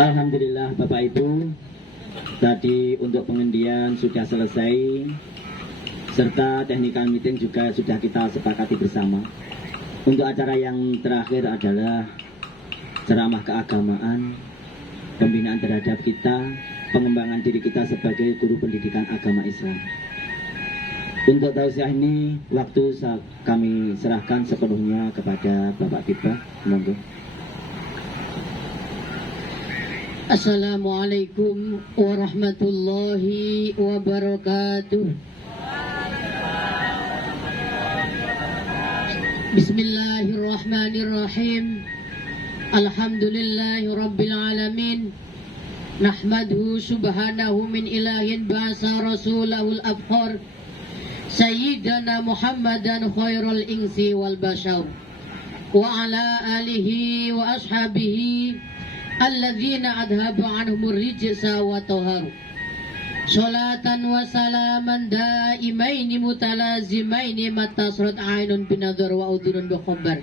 Alhamdulillah Bapak Ibu, tadi untuk pengundian sudah selesai, serta technical meeting juga sudah kita sepakati bersama. Untuk acara yang terakhir adalah ceramah keagamaan, pembinaan terhadap kita, pengembangan diri kita sebagai guru pendidikan agama Islam. Untuk tausiah ini, waktu kami serahkan sepenuhnya kepada Bapak Tibah. Monggo. Assalamualaikum warahmatullahi wabarakatuh. Bismillahirrahmanirrahim. Alhamdulillahi rabbil alamin. Nahmaduhu subhanahu min ilahin ba'asa rasulahul abkhar Sayyidana Muhammadan khairul insi wal bashar wa ala alihi wa ashabihi alladzina adhabu anhumur rijsa wa taharu. Salatan wa salaman daimaini mutalazimaini matasrat ainun binadhar wa udhunun bi khabar.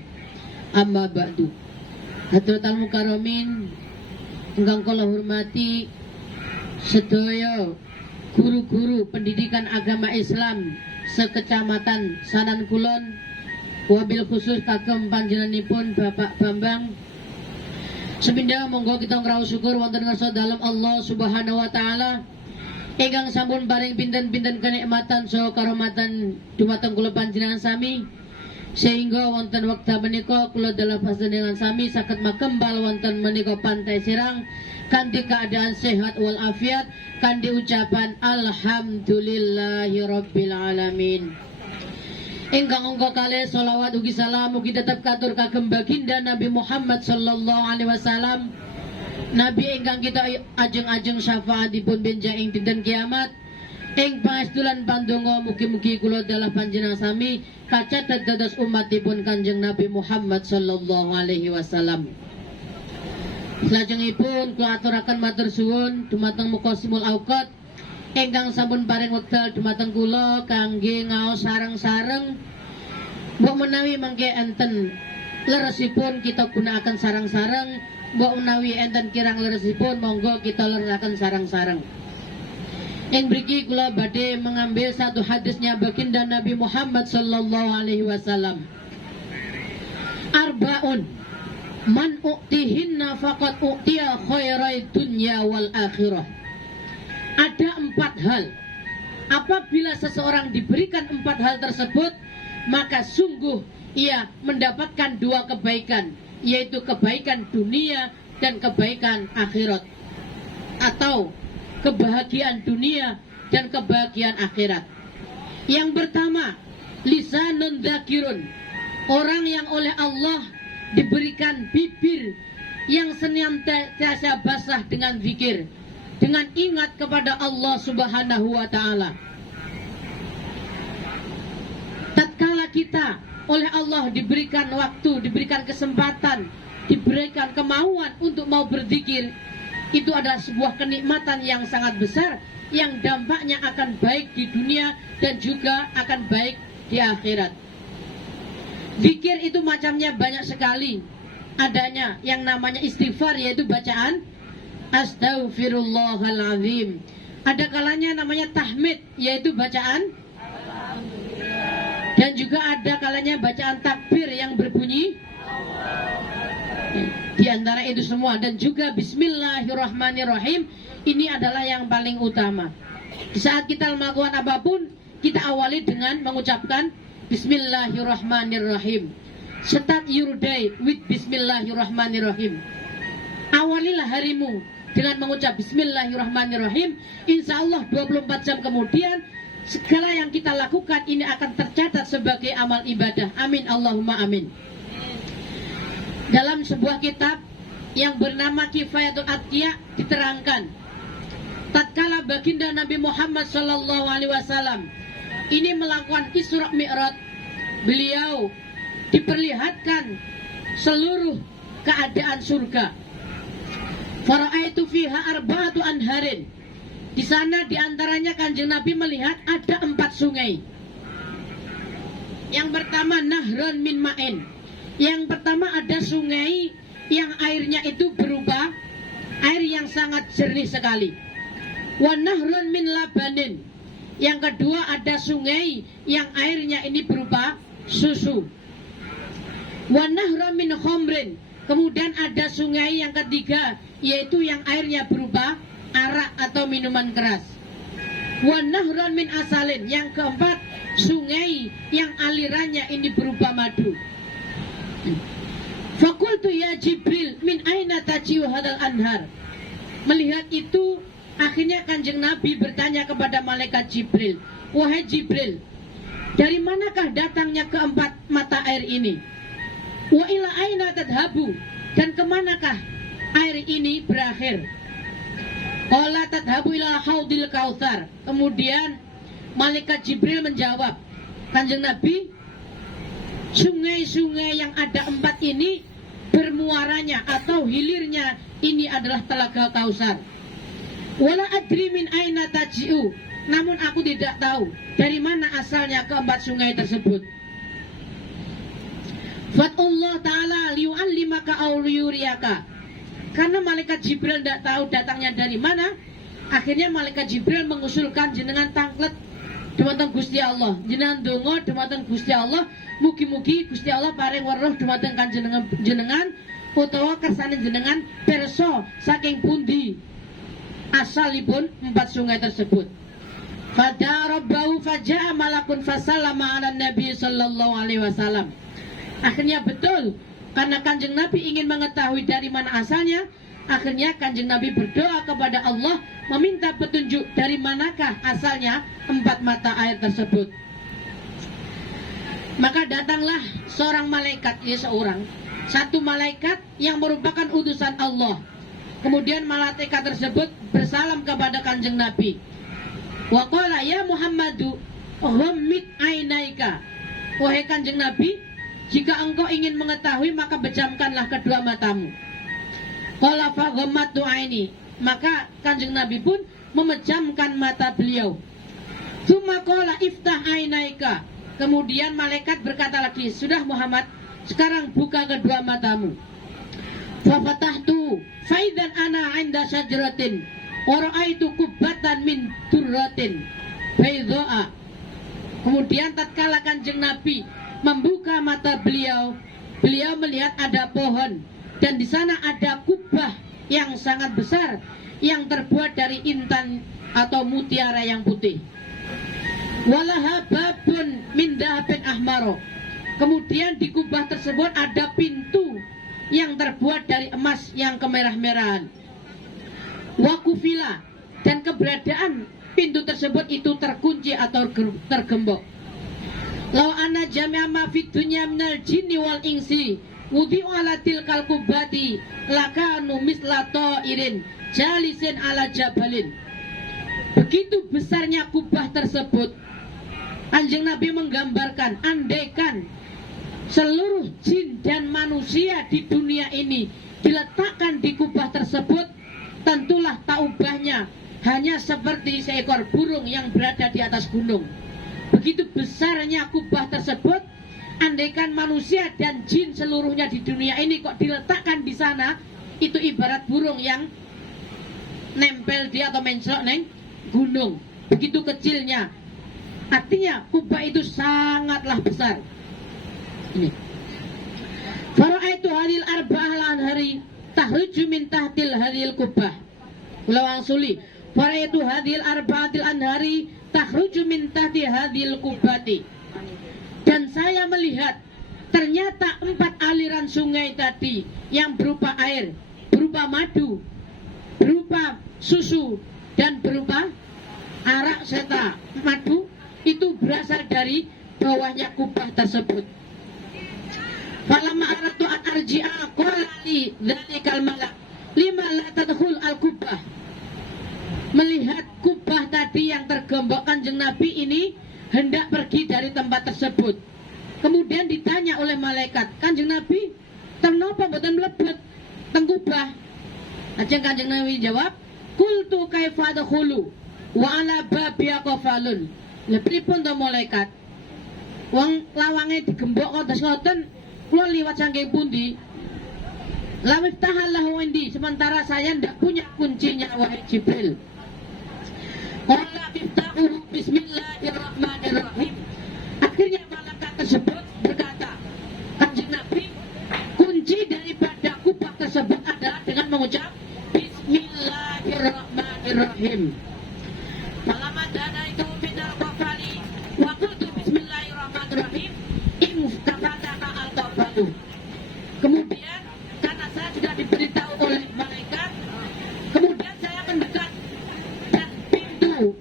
Amma ba'du. Hadratal mukarramin ingkang kula hormati sedaya guru-guru pendidikan agama Islam sekecamatan Sanan Kulon, wabil khusus kagem panjenenganipun Bapak Bambang. Sepindah monggo kita ngraos syukur wonten ngarsa dalem Allah Subhanahu wa taala ingkang sampun paring pinten-pinten kenikmatan saha karomatan dumateng kula panjenengan sami, sehingga wonten wekdal menika kula dalah panjenengan sami saged makembal wonten menika Pantai Sirang kanthi keadaan sehat wal afiat, kanthi ucapan alhamdulillahi rabbil alamin. Ingkang angka kalih sholawat ugi salam ugi tetep katur kagem baginda Nabi Muhammad sallallahu alaihi wasallam, Nabi ingkang kita ajeng-ajeng syafaatipun benjang ing dinten kiamat. Ing pangestulan pandonga mugi-mugi kula dalah panjenengan sami kacatet dados umatipun Kanjeng Nabi Muhammad sallallahu alaihi wasallam. Salajengipun kula aturaken matur suwun dumateng Muqasimul Auqat ingkang sampun paring wekdal dumateng kula kangge ngaos sareng-sareng. Mbok menawi mangke enten leresipun kita gunakaken sareng-sareng, mbok menawi enten kirang leresipun monggo kita leresaken sareng-sareng. Ing mriki kula badhe mengambil satu hadisnya baginda Nabi Muhammad sallallahu alaihi wasallam. Arbaun man u'tihinna faqad u'tiya khairai dunya wal akhirah. Ada 4 hal. Apabila seseorang diberikan 4 hal tersebut, maka sungguh ia mendapatkan 2 kebaikan, yaitu kebaikan dunia dan kebaikan akhirat, atau kebahagiaan dunia dan kebahagiaan akhirat. Yang pertama, lisanun dzakirun, orang yang oleh Allah diberikan bibir yang senantiasa basah dengan zikir, dengan ingat kepada Allah Subhanahu wa ta'ala. Tatkala kita oleh Allah diberikan waktu, diberikan kesempatan, diberikan kemauan untuk mau berzikir, itu adalah sebuah kenikmatan yang sangat besar, yang dampaknya akan baik di dunia dan juga akan baik di akhirat. Zikir itu macamnya banyak sekali. Adanya yang namanya istighfar, yaitu bacaan Astaghfirullahaladzim. Ada kalanya namanya tahmid, yaitu bacaan, dan juga ada kalanya bacaan takbir yang berbunyi di antara itu semua, dan juga bismillahirrahmanirrahim. Ini adalah yang paling utama. Di saat kita melakukan apapun, kita awali dengan mengucapkan bismillahirrahmanirrahim. Start your day with bismillahirrahmanirrahim. Awalilah harimu dengan mengucap bismillahirrahmanirrahim. Insya Allah 24 jam kemudian segala yang kita lakukan ini akan tercatat sebagai amal ibadah. Amin Allahumma amin. Dalam sebuah kitab yang bernama Kifayatul Atqiya diterangkan, tatkala baginda Nabi Muhammad sallallahu alaihi wasallam ini melakukan Isra Mi'raj, beliau diperlihatkan seluruh keadaan surga. Fara'aitu fiha arba'atu anharin. Di sana diantaranya Kanjeng Nabi melihat ada 4 sungai. Yang pertama nahron min ma'in. Yang pertama ada sungai yang airnya itu berupa air yang sangat jernih sekali. Wa nahrun min labanin. Yang kedua ada sungai yang airnya ini berupa susu. Wa nahrun min khamrin. Kemudian ada sungai yang ketiga, yaitu yang airnya berupa arak atau minuman keras. Wa nahrun min asalin. Yang keempat, sungai yang alirannya ini berupa madu. Fakultu ya Jibril, min aina tajiu hadal anhar. Melihat itu, akhirnya Kanjeng Nabi bertanya kepada malaikat Jibril, wahai Jibril, dari manakah datangnya keempat mata air ini? Wa ila aina tadhabu, dan kemanakah air ini berakhir? Qala tadhabu ila haudil kautsar. Kemudian malaikat Jibril menjawab, Kanjeng Nabi, sungai-sungai yang ada 4 ini bermuaranya atau hilirnya ini adalah telaga Kausar. Wala adri min aina taji'u, namun aku tidak tahu dari mana asalnya keempat sungai tersebut. Fatullah ta'ala liyu'allimaka aw liyuriyaka. Karena malaikat Jibril tidak tahu datangnya dari mana, akhirnya malaikat Jibril mengusulkan jenengan tanglet dumateng Gusti Allah, jenengan donga dumateng Gusti Allah, mugi-mugi Gusti Allah paring weruh dumateng jenengan utawa kersane jenengan pirsa saking pundi asalipun 4 sungai tersebut. Fadarabbahu faja'a malakun fasallama 'ala Nabi sallallahu alaihi wasallam. Akhirnya betul, karena Kanjeng Nabi ingin mengetahui dari mana asalnya, akhirnya Kanjeng Nabi berdoa kepada Allah meminta petunjuk dari manakah asalnya 4 mata air tersebut. Maka datanglah seorang malaikat, satu malaikat yang merupakan utusan Allah. Kemudian malaikat tersebut bersalam kepada Kanjeng Nabi. Wa qala ya Muhammadu ghammid ainaika. Wahai Kanjeng Nabi, jika engkau ingin mengetahui maka pejamkanlah kedua matamu. Qala fa ghammatu aini. Maka Kanjeng Nabi pun memejamkan mata beliau. Tsumma qala iftah ainaika. Kemudian malaikat berkata lagi, sudah Muhammad, sekarang buka kedua matamu. Fa fatahtu fa idzan ana 'inda syajaratin wa ra'aitu kubbatan min turratin baydha'a. Kemudian tatkala Kanjeng Nabi membuka mata beliau, beliau melihat ada pohon dan di sana ada kubah yang sangat besar yang terbuat dari intan atau mutiara yang putih. Walaha babun min dahabin ahmaro. Kemudian di kubah tersebut ada pintu yang terbuat dari emas yang kemerah-merahan. Wakufila, dan keberadaan pintu tersebut itu terkunci atau tergembok. Lau anna jami'a ma fid dunya minal jinni wal insi wudi'u ala tilkal kubati lakanu misla ta'irin jalisin ala jabalin. Begitu besarnya kubah tersebut, Kanjeng Nabi menggambarkan, andaikan seluruh jin dan manusia di dunia ini diletakkan di kubah tersebut, tentulah taubahnya hanya seperti seekor burung yang berada di atas gunung. Begitu besarnya kubah tersebut, andaikan manusia dan jin seluruhnya di dunia ini kok diletakkan di sana, itu ibarat burung yang nempel di atau menclok neng gunung. Begitu kecilnya. Artinya kubah itu sangatlah besar. Ini. Fara'aitu hadil arba'al anhari tahruju min tahtil hadil kubah. Ulawang suli. Fara'aitu hadil arba'atil anhari tahruju min tahti hadil kubati. Dan saya melihat ternyata 4 aliran sungai tadi yang berupa air, berupa madu, berupa susu, dan berupa arak serta madu, itu berasal dari bawahnya kubah tersebut. Falamma aratu an arji'a qala li dzalikal malak lima la tadkhul al kubah. Melihat kubah tadi yang tergembok, Kanjeng Nabi ini hendak pergi dari tempat tersebut. Kemudian ditanya oleh malaikat, Kanjeng Nabi, kenapa mboten mlebet teng kubah? Ajeng Kanjeng Nabi jawab, qultu kaifa adkhulu wa ala babiya qafalun. Lha pripun to malaikat? Wong lawange digembok kok terus ngoten, kula liwat saking pundi? La miftaha lahu indi, sementara saya tidak punya kuncinya wahai Jibril. Qala miftahuhu bismillahirrahmanirrahim. Akhirnya malaikat tersebut berkata, Kanjeng Nabi, kunci daripada kubah tersebut adalah dengan mengucap Bismillahirrahmanirrahim. Malamadana itu minal qafali wa qultu bismillahirrahmanirrahim imuftafataka al-qafalu. Kemudian karena saya sudah diberitahu oleh malaikat, kemudian saya mendekat dan pintu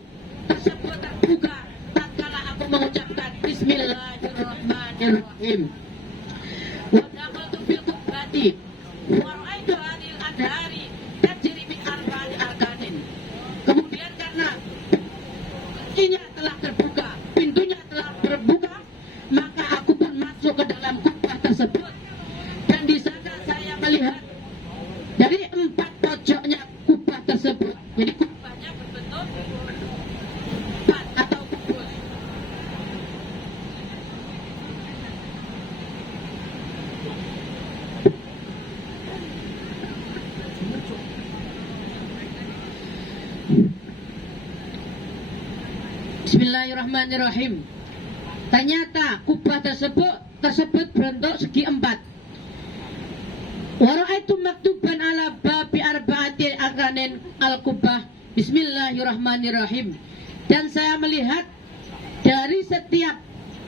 tersebut terbuka tatkala aku mengucapkan Bismillahirrahmanirrahim. Wa dakhaltu fil qubbati wa ra'aitu hadhil anhari tajri min arba'ati arkanin. Kemudian karena pintunya telah terbuka, maka aku pun masuk ke dalam kubah tersebut. Dan di sana saya melihat dari 4 pojoknya kubah tersebut. Jadi kubahnya berbentuk 4 atau kubus. Bismillahirrahmanirrahim. Ternyata kubah tersebut berbentuk segi 4. Wa ra'aitu maktuban ala babi arba'ati akranin al-kubah Bismillahirrahmanirrahim. Dan saya melihat dari setiap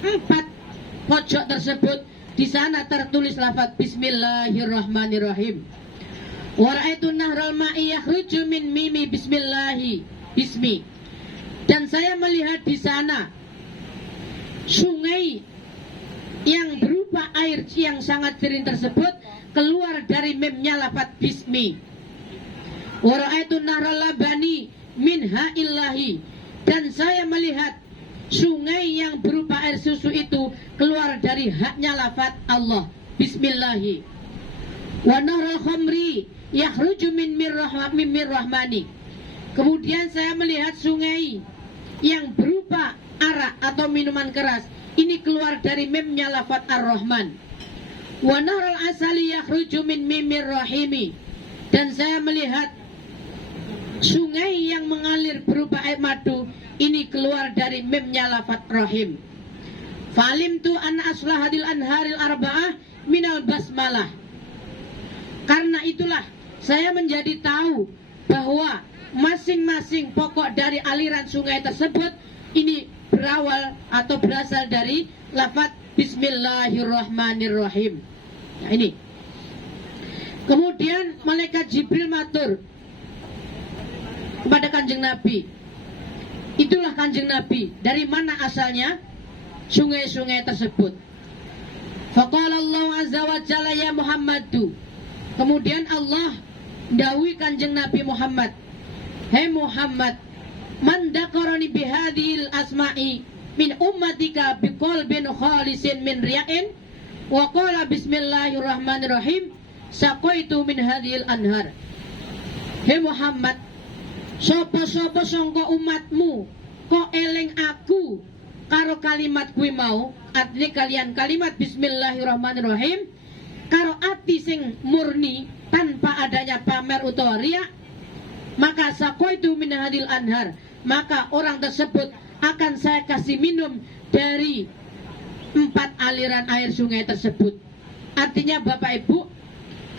4 pojok tersebut di sana tertulis lafaz Bismillahirrahmanirrahim. Wa ra'aitu nahral ma'i yakhruju min mimi bismi. Dan saya melihat di sana sungai yang berupa air yang sangat jernih tersebut keluar dari memnya lafaz bismi. Wa ra'aitu nahral labani minha illahi. Dan saya melihat sungai yang berupa air susu itu keluar dari haknya lafaz Allah, bismillahi. Wa nahral khamri yakhruju min mirrahmani. Kemudian saya melihat sungai yang berupa arak atau minuman keras ini keluar dari memnya lafaz ar-Rahman. Wa nahral asali yakhruju min mimir rahimi. Dan saya melihat sungai yang mengalir berupa air madu ini keluar dari memnya lafaz rahim. Falimtu anna aslahadil anharil arba'ah minal basmalah. Karena itulah saya menjadi tahu bahwa masing-masing pokok dari aliran sungai tersebut ini berawal atau berasal dari lafaz Bismillahirrahmanirrahim. Nah ini. Kemudian malaikat Jibril matur kepada Kanjeng Nabi. Itulah Kanjeng Nabi. Dari mana asalnya sungai-sungai tersebut? Faqala Allah azza wa jalla ya Muhammadu. Kemudian Allah dawi Kanjeng Nabi Muhammad, Hei Muhammad, man dakarani bihadil asma'i min ummatika biqalbin khalisin min riya'in wa qala bismillahirrahmanirrahim saqaitu min hadhil anhar. Hei Muhammad, sapa-sapa sangka umatmu kok eling aku karo kalimat kuwi mau, artinya kalian kalimat bismillahirrahmanirrahim karo ati sing murni tanpa adanya pamer utawa riya, maka saqaitu min hadil anhar, maka orang tersebut akan saya kasih minum dari 4 aliran air sungai tersebut. Artinya Bapak Ibu,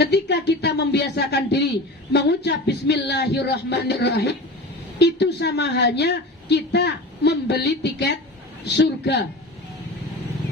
ketika kita membiasakan diri mengucap bismillahirrahmanirrahim, itu sama halnya kita membeli tiket surga.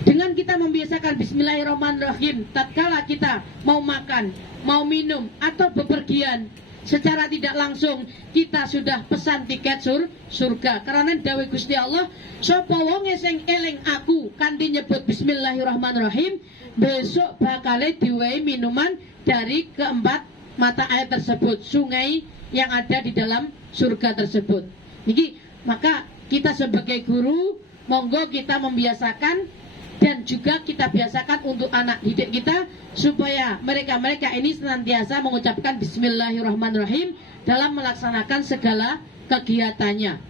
Dengan kita membiasakan bismillahirrahmanirrahim tatkala kita mau makan, mau minum atau bepergian, secara tidak langsung kita sudah pesan tiket surga. Karena dawuh Gusti Allah, sapa wonge sing eling aku kanthi nyebut bismillahirrahmanirrahim, besok bakal diwehi minuman dari keempat mata air tersebut, sungai yang ada di dalam surga tersebut. Niki, maka kita sebagai guru monggo kita membiasakan dan juga kita biasakan untuk anak didik kita supaya mereka ini senantiasa mengucapkan bismillahirrahmanirrahim dalam melaksanakan segala kegiatannya.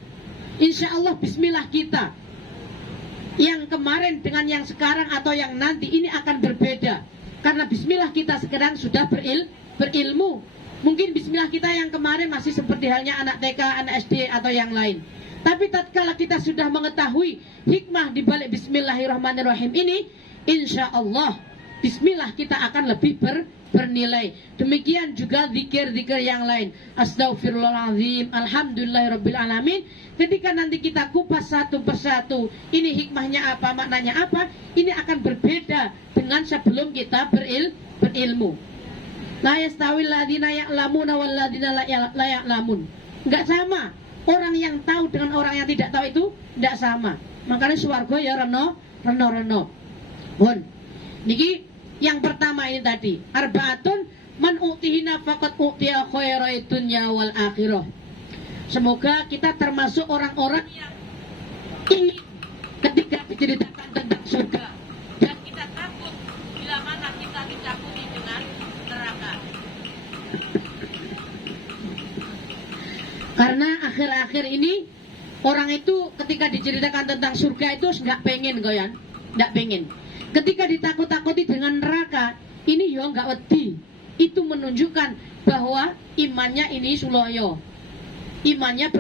Insya Allah bismillah kita yang kemarin dengan yang sekarang atau yang nanti ini akan berbeda. Karena bismillah kita sekarang sudah berilmu. Mungkin bismillah kita yang kemarin masih seperti halnya anak TK, anak SD atau yang lain. Tapi tatkala kita sudah mengetahui hikmah di balik bismillahirrahmanirrahim ini, insya Allah bismillah kita akan lebih bernilai. Demikian juga zikir-zikir yang lain. Astaghfirullahaladzim, alhamdulillahirrabbilalamin. Ketika nanti kita kupas satu persatu, ini hikmahnya apa, maknanya apa, ini akan berbeda dengan sebelum kita berilmu. La yastawil ladina ya'lamuna wal ladina la ya'lamun. Enggak sama. Orang yang tahu dengan orang yang tidak tahu itu enggak sama. Makanya swarga ya reno. Hon. Niki yang pertama ini tadi, arbaatun man utihina faqad utiya khairai dunya wal akhirah. Semoga kita termasuk orang-orang yang ingin ketika diceritakan tentang surga dan kita takut bila mana kita ditakuti dengan neraka. Karena akhir-akhir ini orang itu ketika diceritakan tentang surga itu nggak pengen goyan, nggak pengen. Ketika ditakut-takuti dengan neraka, ini yo nggak wedi. Itu menunjukkan bahwa imannya ini suloyo, imannya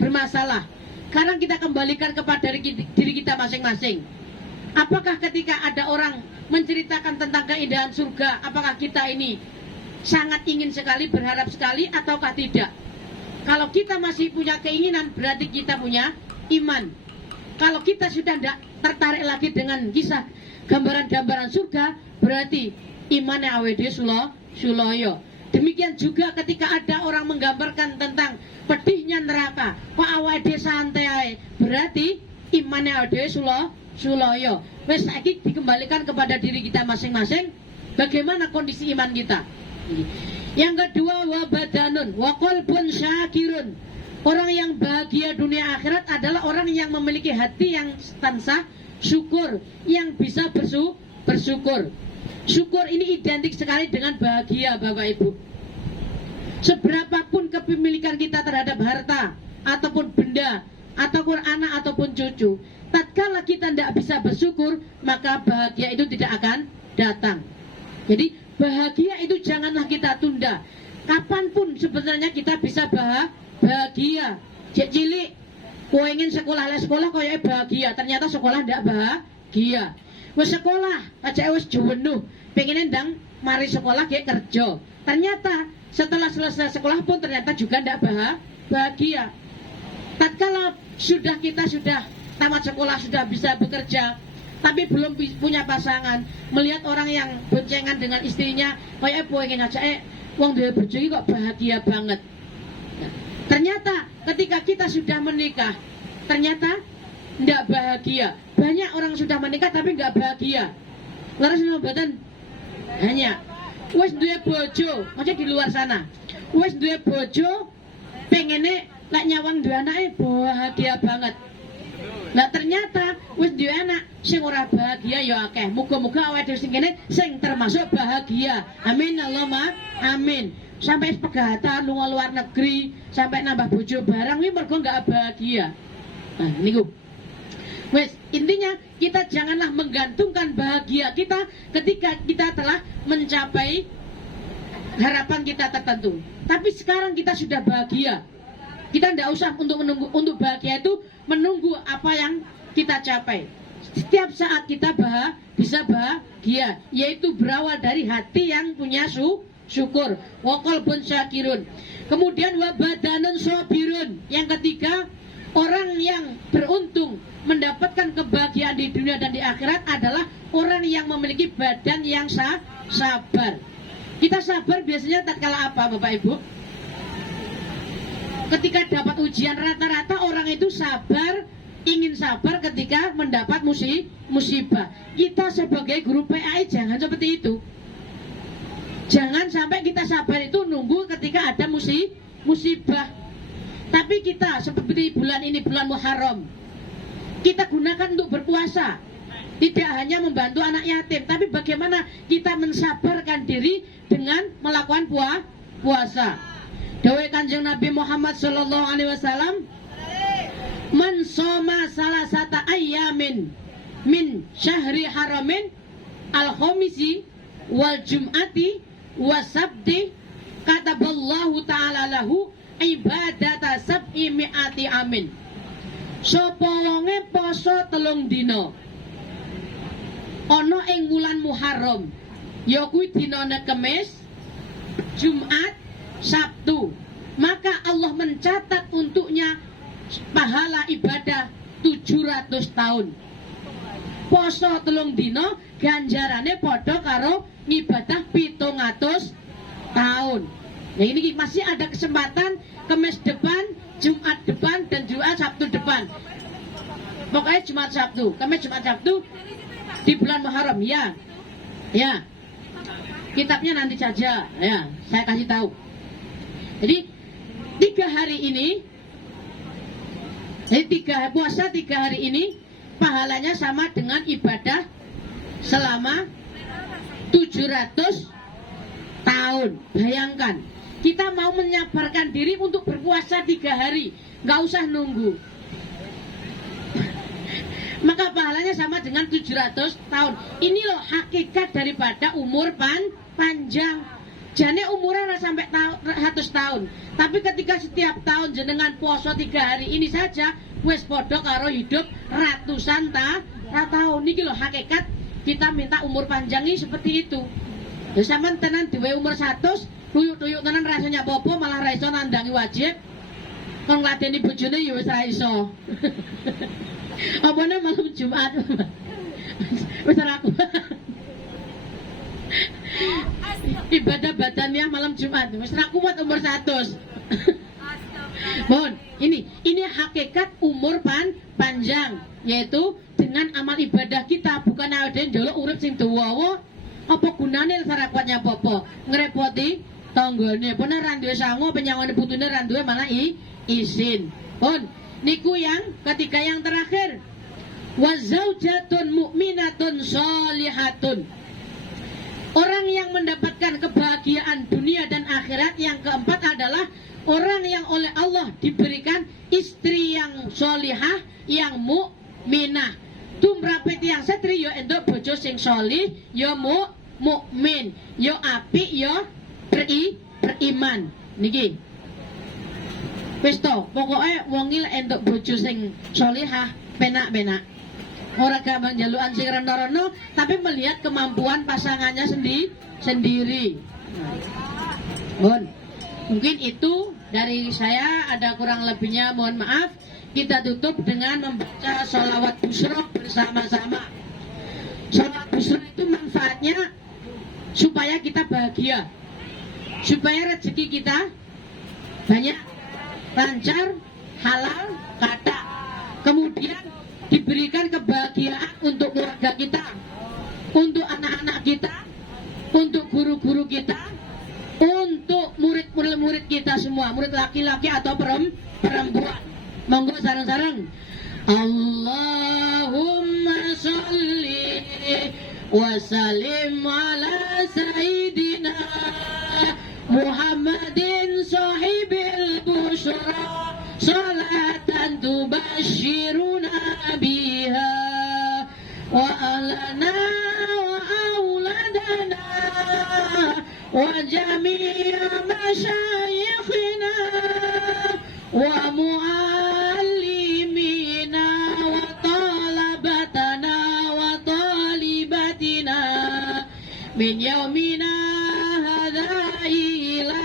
bermasalah. Sekarang kita kembalikan kepada diri kita masing-masing. Apakah ketika ada orang menceritakan tentang keindahan surga, apakah kita ini sangat ingin sekali, berharap sekali, ataukah tidak? Kalau kita masih punya keinginan, berarti kita punya iman. Kalau kita sudah tidak tertarik lagi dengan kisah gambaran-gambaran surga, berarti imannya awede suloyo. Demikian juga ketika ada orang menggambarkan tentang pedihnya neraka, kok awede santai, berarti imannya awede suloyo. Wes saiki dikembalikan kepada diri kita masing-masing, bagaimana kondisi iman kita. Yang kedua, wa badanun wa qalbun syakirun. Orang yang bahagia dunia akhirat adalah orang yang memiliki hati yang tansah syukur, yang bisa bersyukur. Syukur ini identik sekali dengan bahagia, Bapak Ibu. Seberapapun kepemilikan kita terhadap harta ataupun benda, ataupun anak ataupun cucu, tatkala kita tidak bisa bersyukur, maka bahagia itu tidak akan datang. Jadi bahagia itu janganlah kita tunda. Kapanpun sebenarnya kita bisa bahagia. Cek cilik, kau ingin sekolah kaya bahagia, ternyata sekolah tidak bahagia. Wes sekolah, aja wes jenuh, pengen ndang mari sekolah kayak kerja. Ternyata setelah selesai sekolah pun ternyata juga tidak bahagia. Tatkala kita sudah tamat sekolah, sudah bisa bekerja, tapi belum punya pasangan, melihat orang yang boncengan dengan istrinya, kayak pengen aja wong duwe bojo iki kok bahagia banget. Nah, ternyata ketika kita sudah menikah, ternyata tidak bahagia. Banyak orang sudah menikah tapi nggak bahagia. Laras mboten hanya wis duwe bojo, maksudnya di luar sana. Wis duwe bojo, pengene lek nyawang duwe anake bahagia banget. Nah ternyata wis duwe anak sing ora bahagia ya akeh. Muga-muga awake dhewe sing kene sing termasuk bahagia. Amin Allahumma amin. Sampai pegatan lunga luar negeri, sampai nambah bojo barang ini mergo enggak bahagia. Nah niku. Wes intinya kita janganlah menggantungkan bahagia kita ketika kita telah mencapai harapan kita tertentu. Tapi sekarang kita sudah bahagia. Kita tidak usah untuk bahagia itu menunggu apa yang kita capai. Setiap saat kita bisa bahagia, yaitu berawal dari hati yang punya syukur. Wa qalbun syakirun. Kemudian wa badanun sabirun. Yang ketiga, orang yang beruntung mendapatkan kebahagiaan di dunia dan di akhirat adalah orang yang memiliki badan yang sabar. Kita sabar biasanya tatkala apa, Bapak Ibu? Ketika dapat ujian, rata-rata orang itu sabar, ingin sabar ketika mendapat musibah. Kita sebagai guru PAI jangan seperti itu. Jangan sampai kita sabar itu nunggu ketika ada musibah. Tapi kita seperti bulan ini, bulan Muharram, kita gunakan untuk berpuasa. Tidak hanya membantu anak yatim, tapi bagaimana kita mensabarkan diri dengan melakukan puasa. Dawai Kanjeng Nabi Muhammad sallallahu alaihi wasallam, man soma salasata ayyamin min syahri haramin al-khomisi wal jum'ati wasabti kataballahu ta'ala lahu ibadata sab'i mi'ati amin. Sapa wonge poso 3 dina ana ing wulan Muharram, ya kuwi dinane Kamis, Jumat, Sabtu, maka Allah mencatat untuknya pahala ibadah 700 tahun. Poso 3 dina ganjarane padha karo ngibadah 700 tahun. Nah ini masih ada kesempatan Kamis depan, Jumat depan, dan Jumat Sabtu depan. Pokoknya Jumat Sabtu, Kamis Jumat Sabtu di bulan Muharram, ya. Ya. Kitabnya nanti saja, ya. Saya kasih tahu. Jadi 3 hari ini, puasa 3 hari ini pahalanya sama dengan ibadah selama 700 tahun. Bayangkan, kita mau menyabarkan diri untuk berpuasa 3 hari, nggak usah nunggu. Maka pahalanya sama dengan 700 tahun. Ini loh hakikat daripada umur panjang. Jane umurnya sampai 100 tahun. Tapi ketika setiap tahun jenengan poso 3 hari ini saja, wis podo karo hidup ratusan tahun. Ini loh hakikat kita minta umur panjang ini seperti itu. Ya sampean tenan duwe umur 100, tuyuk-tuyuk tenan rasanya apa-apa malah ra iso nandangi wajib. Kon ngladeni bojone ya wis ra iso. Apane malam Jumat. Wis ra kuat. Ibadah badaniah malam Jumat wis ra kuat umur 100. Mohon, ini hakikat umur panjang, yaitu dengan amal ibadah kita, bukan ada njaluk urip sing dawa. Apa gunane ora kuatnya apa-apa? Ngrepoti tanggane. Bener ra duwe sangu, penyangone putune ra duwe malah izin. Pun niku yang ketiga, yang terakhir. Wa zaujatun mu'minatun sholihatun. Orang yang mendapatkan kebahagiaan dunia dan akhirat yang keempat adalah orang yang oleh Allah diberikan istri yang sholihah, yang mukminah. Tumrapet yang setri yo endok bojo sing sholih, yo mukmin, yo apik, yo beriman. Niki. Wis to, pokoke wong iki endok bojo sing sholihah, penak-penak. Ora gampang jalukan sing reno-reno, tapi melihat kemampuan pasangannya sendiri. Mungkin itu dari saya, ada kurang lebihnya mohon maaf. Kita tutup dengan membaca sholawat busro bersama-sama. Sholawat busro itu manfaatnya supaya kita bahagia, supaya rezeki kita banyak, lancar, halal, kata. Kemudian diberikan kebahagiaan untuk keluarga kita, untuk anak-anak kita, untuk guru-guru kita, untuk murid-murid kita semua, murid laki-laki atau perempuan. Monggo sareng-sareng. Allahumma sholli wa sallim ala sayyidina Muhammadin sahibil busyra salatan tubashiruna biha wa alana wa auladana wa jami'a masyayikhina wa muallimina wa talabatana wa talibatina min yaumina hadha ila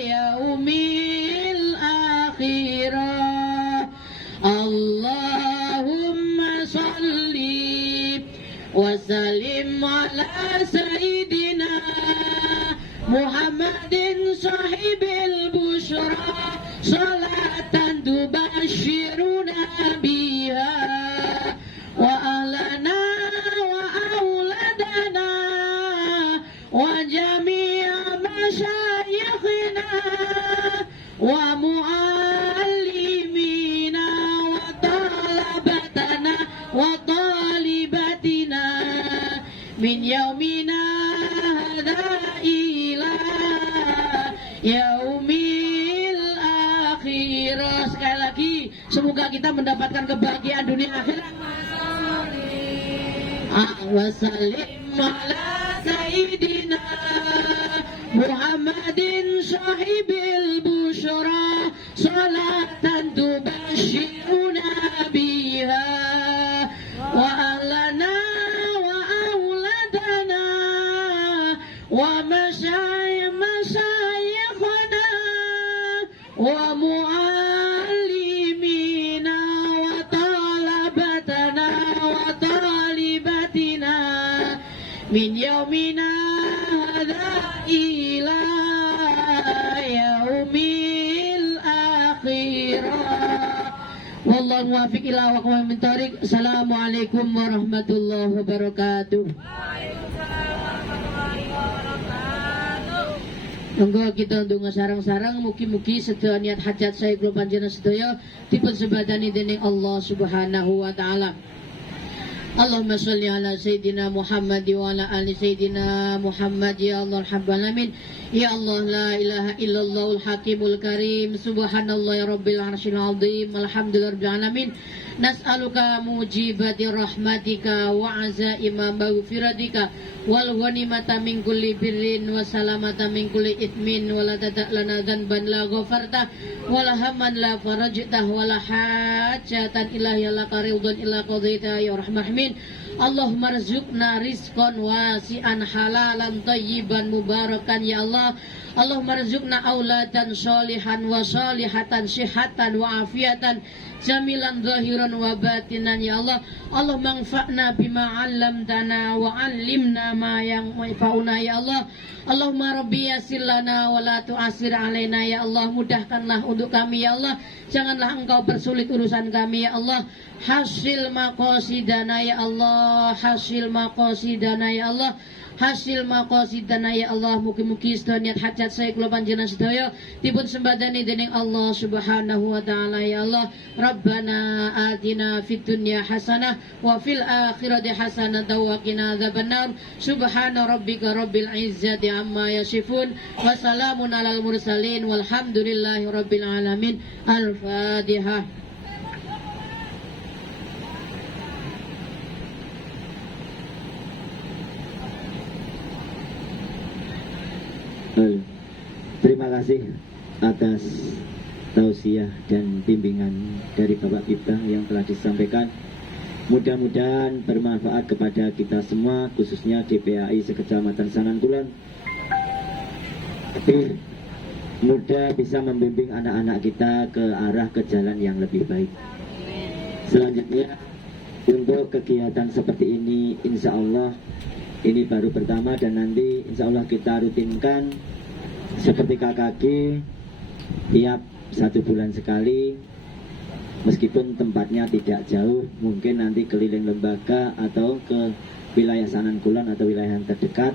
yaumil akhirah. Allahumma salli wa sallim ala sayyidina Muhammadin sahibil busyra salatan tubashiruna biha wa ahlana wa auladana wa jami'a masyayikhina wa muallimina wa talabatana wa talibatina min yaumina hadha ila yaumil akhirah. Sekali lagi, semoga kita mendapatkan kebahagiaan dunia akhirat. Wa sallim ala سيدنا محمد صاحب البشرى صلاة تبشرنا بها وأهلنا وأولادنا ومشايخنا ومعلمينا وطلبتنا وطالباتنا من يومنا هذا إلى يوم الآخرة والله موافق إلى وقوة من طريق. Assalamualaikum warahmatullahi wabarakatuh. Monggo kita ndonga sarang-sarang mugi-mugi sedaya niat hajat saya kula panjenengan sedaya dipun sebadani dening Allah Subhanahu wa taala. Allahumma sholli ala Sayyidina Muhammad wa ala ali Sayyidina Muhammad ya Allah alamin. Ya Allah la ilaha illallahul hakimul karim subhanallah ya rabbil arsyil azim alhamdulillah rabbil alamin. Nas'aluka mujibati rahmatika wa azaima maghfiratika wal ghanimata min kulli birrin wa salamata min kulli ithmin wa la tada'lana dhanban la ghafarta wa la hamman la farajtah wa la hajatan ilahi la qaridun illa qadaita ya rahmar rahimin. Allahumma rizqna rizqan wasi'an halalan tayyiban mubarakan ya Allah. Allahumma rizqna auladan sholihan wa sholihatan sihatan wa afiatan jamilan zahiran wa batinan ya Allah. Allahumma anfa'na bima 'allamtana wa 'allimna ma yanfa'una ya Allah. Allahumma rabbi yassir lana wa la tu'assir alaina ya Allah. Mudahkanlah untuk kami ya Allah. Janganlah engkau persulit urusan kami ya Allah. Hasil maqasidana ya Allah. Hasil maqasidana ya Allah. Hasil maqasidana ya Allah. Mugi-mugi sedaya niat hajat saya kula panjenengan sedaya dipun sembadani dening Allah Subhanahu wa taala ya Allah. Rabbana atina fid dunya hasanah wa fil akhirati hasanah wa qina adzabannar. Subhana rabbika rabbil izzati amma yasifun wa salamun alal mursalin walhamdulillahi rabbil alamin. Al-Fatihah. Terima kasih atas tausiah dan bimbingan dari Bapak Bibta yang telah disampaikan. Mudah-mudahan bermanfaat kepada kita semua, khususnya DPAI Sekecamatan Sanankulon. Mudah bisa membimbing anak-anak kita ke arah ke jalan yang lebih baik. Selanjutnya, untuk kegiatan seperti ini, insya Allah ini baru pertama dan nanti insya Allah kita rutinkan seperti KKG tiap 1 bulan sekali, meskipun tempatnya tidak jauh, mungkin nanti keliling lembaga atau ke wilayah Sanankulon atau wilayah yang terdekat.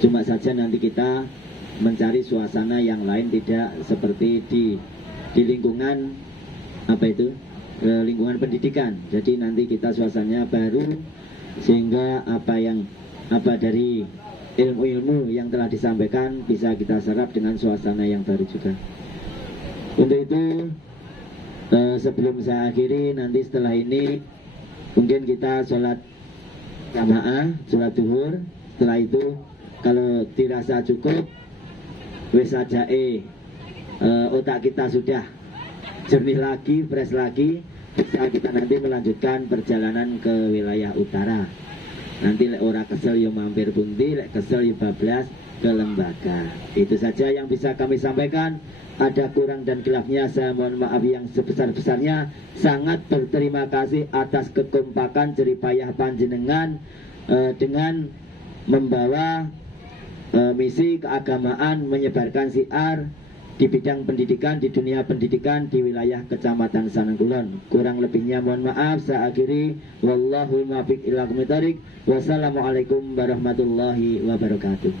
Cuma saja nanti kita mencari suasana yang lain, tidak seperti di lingkungan apa itu lingkungan pendidikan. Jadi nanti kita suasananya baru, sehingga apa dari ilmu-ilmu yang telah disampaikan bisa kita serap dengan suasana yang baru juga. Untuk itu sebelum saya akhiri, nanti setelah ini mungkin kita sholat jamaah, sholat zuhur. Setelah itu kalau dirasa cukup, wis ajae otak kita sudah jernih lagi, fresh lagi, bisa kita nanti melanjutkan perjalanan ke wilayah utara. Nanti lek ora kesel yo mampir pundi, lek kesel yo bablas ke lembaga. Itu saja yang bisa kami sampaikan. Ada kurang dan khilafnya saya mohon maaf yang sebesar-besarnya. Sangat berterima kasih atas kekompakan jeripayah panjenengan dengan membawa misi keagamaan, menyebarkan syiar di bidang pendidikan, di dunia pendidikan di wilayah Kecamatan Sanankulon. Kurang lebihnya mohon maaf. Saya akhiri. Wallahu muwaffiq ila aqwamit thoriq. Wassalamualaikum warahmatullahi wabarakatuh.